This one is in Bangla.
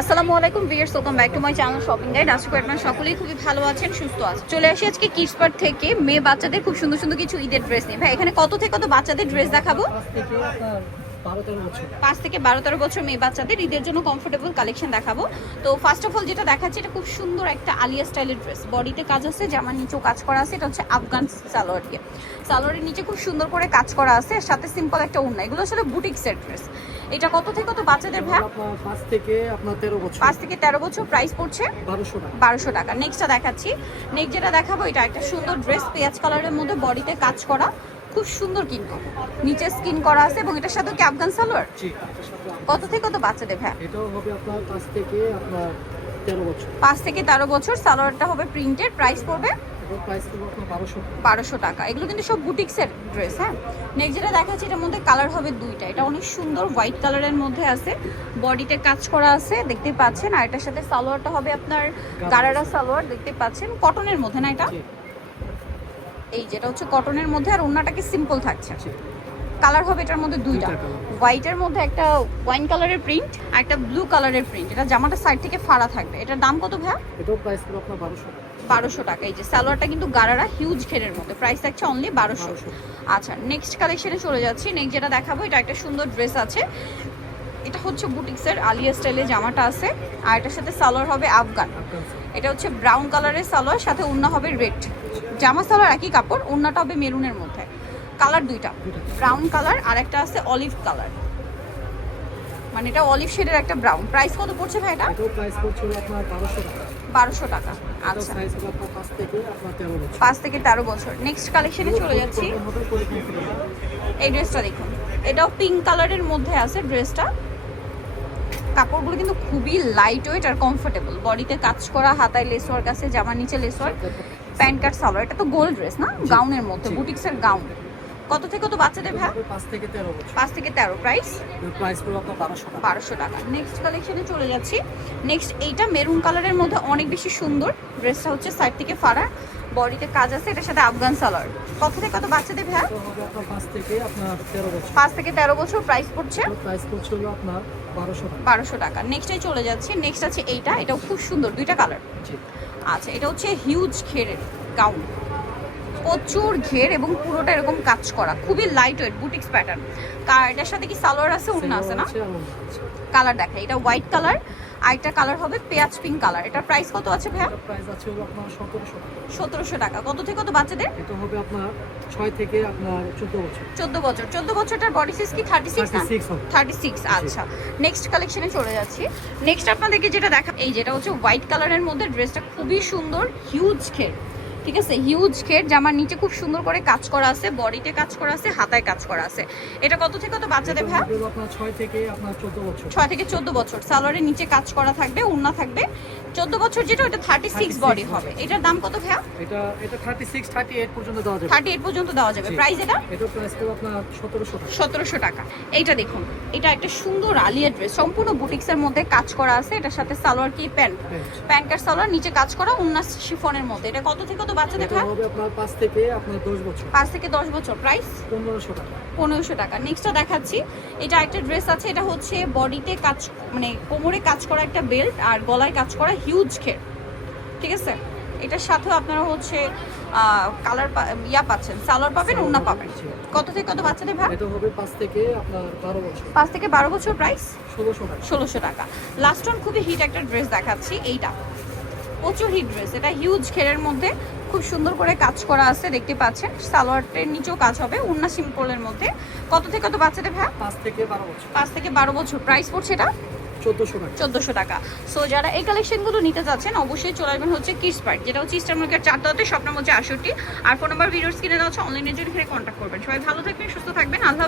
আসসালামু আলাইকুম viewers welcome back to my channel shopping guide আশা করি আপনারা সকলেই খুবই ভালো আছেন সুস্থ আছেন। চলে আসি আজকে কিডসপার্ট থেকে। মেয়ে বাচ্চাদের খুব সুন্দর সুন্দর কিছু ঈদের ড্রেস নিয়ে। ভাই এখানে কত থেকে কত বাচ্চাদের ড্রেস দেখাবো? পাঁচ থেকে বারো তেরো বছর। মেয়ে বাচ্চাদের ঈদের জন্য কমফোর্টেবল কালেকশন দেখাবো। তো ফার্স্ট অফ অল যেটা দেখাচ্ছি এটা খুব সুন্দর একটা আলিয়া স্টাইলের ড্রেস বডিতে কাজ আছে জামার নিচেও কাজ করা আছে এটা হচ্ছে আফগান সালোয়ার দিয়ে। সালোয়ারের নিচে খুব সুন্দর করে কাজ করা আছে সাথে সিম্পল একটা উন্না এগুলো আসলে বুটিক্সের ড্রেস এটা কত থেকে কত বাচ্চাদের আপনার পাঁচ থেকে আপনার তেরো বছর। পাঁচ থেকে তেরো বছর প্রাইস পড়ছে? বারোশো টাকা। বারোশো টাকা। নেক্সটটা দেখাচ্ছি। নেক্সট যেটা দেখাবো এটা একটা সুন্দর ড্রেস পেঁয়াজ কালারের মধ্যে বডিতে কাজ করা। খুব সুন্দর কিন্তু। নিচে স্কিন করা আছে এবং এটার সাথে কি আফগান সালোয়ার? কত থেকে কত বাচ্চাদের ভ্যা এটাও হবে আপনার পাঁচ থেকে আপনার তেরো বছর। পাঁচ থেকে তেরো বছর। সালোয়ারটা হবে প্রিন্টেড প্রাইস পড়বে বারোশো টাকা। এগুলো কিন্তু সব বুটিক্সের ড্রেস হ্যাঁ? নেক্সট যেটা দেখাচ্ছি এটার মধ্যে কালার হবে দুইটা। এটা অনেক সুন্দর হোয়াইট কালারের মধ্যে আছে। বডিতে কাজ করা আছে দেখতে পাচ্ছেন। আর এটার সাথে সালোয়ারটা হবে আপনার গারারা সালোয়ার দেখতে পাচ্ছেন। কটনের মধ্যে না এটা? এই যেটা হচ্ছে কটনের মধ্যে আর অন্যটাকে সিম্পল থাকছে। কালার হবে এটার মধ্যে দুইটা। হোয়াইটের মধ্যে একটা ওয়াইন কালারের প্রিন্ট আর একটা ব্লু কালারের প্রিন্ট এটা জামাটা সাইড থেকে ফাড়া থাকবে। এটার দাম কত ভাইয়া? এটাও প্রাইস পড়বে আপনার বারোশো টাকা। বারোশো টাকা। এই যে সালোয়ারটা কিন্তু গারারা হিউজ ঘেরের মধ্যে। প্রাইস থাকছে অনলি বারোশো। 1200 আচ্ছা নেক্সট কালেকশনে চলে যাচ্ছি। নেক্সট যেটা দেখাবো এটা একটা সুন্দর ড্রেস আছে। এটা হচ্ছে বুটিক্সের আলিয়া স্টাইলের জামাটা আছে। আর এটার সাথে সালোয়ার হবে আফগান। আফগান এটা হচ্ছে ব্রাউন কালারের সালোয়ার সাথে উন্না হবে রেড জামা সালোয়ার একই কাপড় উন্নাটা হবে মেরুনের মধ্যে। কালার দুইটা। ব্রাউন কালার আর একটা আছে অলিভ কালার। মানে এটা অলিভ শেডের একটা ব্রাউন। প্রাইস কত পড়ছে ভাই এটা? প্রাইস পড়ছে আপনার বারোশো টাকা। বারোশো টাকা। আচ্ছা। সাইজ আপনার পাঁচ থেকে আপনার তেরো বছর। পাঁচ থেকে তেরো বছর। নেক্সট কালেকশনে চলে যাচ্ছি। এই ড্রেসটা দেখুন। এটাও পিঙ্ক কালারের মধ্যে আছে ড্রেসটা কাপড়গুলো কিন্তু খুবই লাইট ওয়েট আর কমফোর্টেবল বডিতে কাজ করা হাতায় লেস ওয়ার্ক আছে জামার নিচে lace work pant cut salwar এটা তো গোল্ড ড্রেস না? গাউনের মধ্যে। বুটিক্সের গাউন কত থেকে কত বাচ্চাদের ভ্যা পাঁচ থেকে তেরো বছর। পাঁচ থেকে তেরো প্রাইস প্রাইস আপনার বারোশো বারোশো টাকা। নেক্সট কালেকশনে চলে যাচ্ছি। নেক্সট এইটা মেরুন কালারের মধ্যে অনেক বেশি সুন্দর। ড্রেসটা হচ্ছে সাইড থেকে ফাড়া বডিতে কাজ আছে এটার সাথে আফগান সালোয়ার কত থেকে কত বাচ্চাদের আপনার পাঁচ থেকে আপনার তেরো বছর। পাঁচ থেকে তেরো বছর প্রাইস পড়ছে? প্রাইস পড়ছে হলো আপনার বারোশো টাকা। বারোশো টাকা। নেক্সটে চলে যাচ্ছি। নেক্সট আছে এইটা। এটাও খুব সুন্দর। দুইটা কালার আচ্ছা এটা হচ্ছে হিউজ ঘেরের গাউন প্রচুর ঘের এবং পুরোটা এরকম কাজ করা। খুবই লাইট ওয়েট বুটিক্স প্যাটার্ন এটার সাথে কি সালোয়ার আছে অন্য আছে না। কালার দেখা এটা হোয়াইট কালার আর একটা কালার হবে পেঁয়াজ পিঙ্ক কালার এটার প্রাইস কত আছে ভাইয়া? প্রাইস আছে হলো আপনার সতেরোশো টাকা। সতেরোশো টাকা। কত থেকে কত বাচ্চাদের? এটা হবে আপনার ছয় থেকে আপনার চোদ্দ বছর। চোদ্দ বছর। চোদ্দ বছরটার বডি সাইজ কি থার্টি সিক্স থার্টি সিক্স আচ্ছা। নেক্সট কালেকশনে চলে যাচ্ছি। নেক্সট আপনাদেরকে যেটা দেখা এই যেটা হচ্ছে হোয়াইট কালারের মধ্যে ড্রেসটা খুবই সুন্দর হিউজ খের ঠিক আছে? হিউজ খের জামার নিচে খুব সুন্দর করে কাজ করা আছে বডিতে কাজ করা আছে হাতায় কাজ করা আছে। এটা কত থেকে কত বাচ্চাদের ভ্যা ছয় থেকে চোদ্দ বছর। সালোয়ারের নিচে কাজ করা থাকবে উন্না থাকবে। চোদ্দ বছর যেটা ওটা থার্টি সিক্স বডি হবে। এটার দাম কত এটা এটা থার্টি সিক্স থার্টি এইট পর্যন্ত দেওয়া যাবে। থার্টি এইট পর্যন্ত দেওয়া যাবে। প্রাইস এটা? প্রাইস আপনার সতেরোশো টাকা। সতেরোশো টাকা। এইটা দেখুন এটা একটা সুন্দর আলিয়া ড্রেস সম্পূর্ণ বুটিক্সের মধ্যে কাজ করা আছে। এটার সাথে সালোয়ার কি? প্যান্ট। প্যান্ট কাট সালোয়ার নিচে কাজ করা উন্নাস শিফনের মধ্যে। এটা কত থেকে কত এটা ভাই হবে আপনার পাঁচ থেকে আপনার দশ বছর। পাঁচ থেকে দশ বছর প্রাইস পনেরোশো টাকা। পনেরোশো টাকা। নেক্সটটা দেখাচ্ছি। এটা একটা ড্রেস আছে এটা হচ্ছে বডিতে কাজ মানে কোমরে কাজ করা একটা বেল্ট আর গলায় কাজ করা হিউজ খের ঠিক আছে? এটার সাথেও আপনারা হচ্ছে কালার ইয়া পাচ্ছেন। সালোয়ার পাবেন উন্না পাবেন। কত থেকে কত বাচ্চাদের ভাই? এটা হবে পাঁচ থেকে আপনার বারো বছর। পাঁচ থেকে বারো বছর প্রাইস ষোলোশো টাকা। ষোলোশো টাকা। লাস্ট অন খুবই হিট একটা ড্রেস দেখাচ্ছি এইটা। প্রচুর হিট ড্রেস এটা হিউজ ঘেরের মধ্যে। খুব সুন্দর করে কাজ করা আছে দেখতে পাচ্ছেন। সালোয়ারটের নিচেও কাজ হবে উন্না সিম্পলের মধ্যে। কত থেকে কত বাচ্চাদের ভাই? পাঁচ থেকে বারো বছর। পাঁচ থেকে বারো বছর। প্রাইস পড়ছে এটা? চোদ্দোশো টাকা। সো যারা এই কালেকশনগুলো নিতে চাচ্ছেন অবশ্যই চলে আসবেন হচ্ছে কিস পার্ক যেটা হচ্ছে ইস্টার মার্কেট চারটাতে স্বপ্ন হচ্ছে আষট্টি আর ফোন নাম্বার ভিডিওস কিনে দেওয়া হচ্ছে অনলাইনের জন্য এখানে কন্ট্যাক্ট করবেন। সবাই ভালো থাকবেন সুস্থ থাকবেন। আল্লাহ